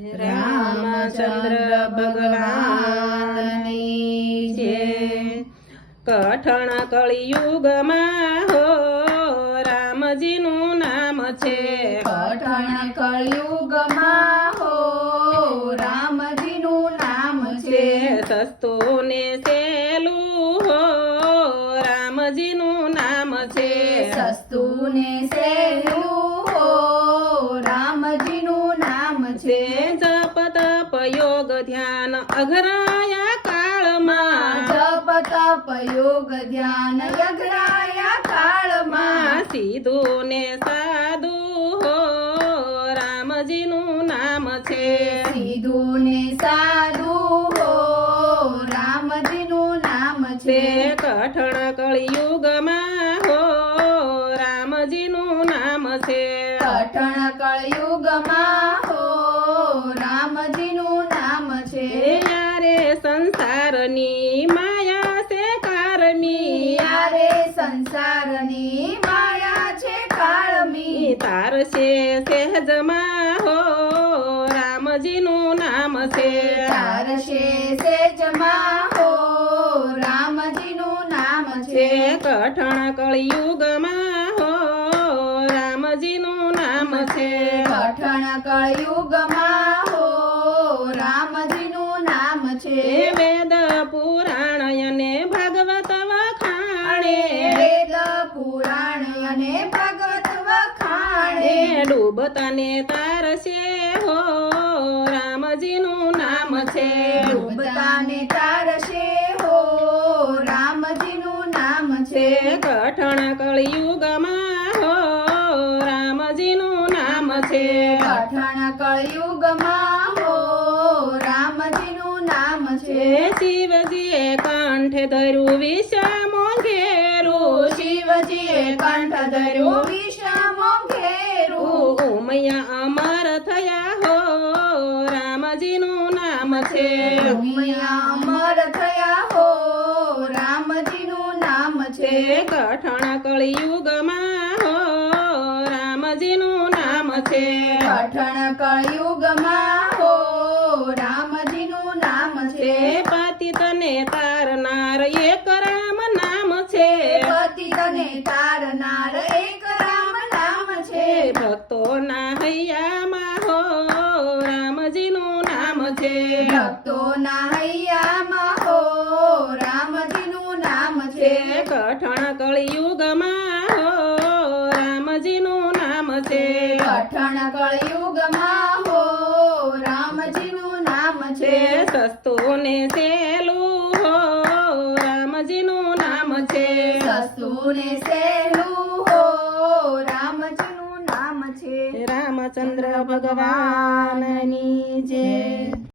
રામચંદ્ર ભગવાનની જય. કઠણ કળિયુગમાં હો રામજીનું નામ છે. કઠણ કળિયુગમાં હો રામજીનું નામ છે. સસ્તું ને સહેલું હો રામજીનું નામ છે. સસ્તું ને સહેલું હો રામજીનું નામ છે. જપ તપ યોગ ધ્યાન અઘરાયા કાળમાં. જપ તપ યોગ ધ્યાન અઘરાયા કાળમાં. સીધું ને સાદું હો રામજીનું નામ છે. સીધું ને સાદું હો રામજીનું નામ છે. કઠણ કળિયુગમાં હો રામજીનું નામ છે. કઠણ કળિયુગમાં હો રામજીનું નામ છે. યારે સંસારની માયા છે કારમી. યારે સંસારની માયા છે કાળમી. તારશે સહેજમાં હો રામજીનું નામ છે. તારશે સેજમાં હો રામજીનું નામ છે. કઠણ કળિયુગમાં હો રામજીનું નામ છે. કઠણ કળિયુગમાં હો રામજીનું નામ છે. વેદ પુરાણ અને ભાગવત વખાણે. વેદ પુરાણ અને ભગવત વખાણે. ડૂબતાને તારશે હો રામજીનું નામ છે. ડૂબતાને તારશે હો રામજીનું નામ છે. કઠણ કળિયુગમાં હો રામજીનું નામ છે. કઠણ કળિયુગમાં હો રામજીનું નામ છે. શિવજીએ કંઠે ધર્યું વિષમો ઘેરું. શિવજીએ કંઠ ધર્યું વિષમો ઘેરું. ઉમૈયા અમર થયા હો રામજીનું નામ છે. ઉમિયા અમર થયા હો રામજીનું નામ છે. કઠણ કળિયુગમાં હો રામજીનું નામ છે. કઠણ કળિયુગમાં હો રામજીનું નામ છે. પતિતને તારનાર એક રામ નામ છે. પતિતને તારનાર એક રામ નામ છે. ભક્તોના હૈયામાં હો રામજીનું નામ છે. ભક્તોના હૈયામાં હો રામજીનું નામ છે. કઠણ કળિયુગમાં હો રામજીનું નામ છે. કઠણ કળિયુગમાં હો રામજીનું નામ છે. સસ્તું ને સહેલું હો રામજીનું નામ છે. સસ્તું ને સહેલું હો રામજીનું નામ છે. રામચંદ્ર ભગવાનની જય.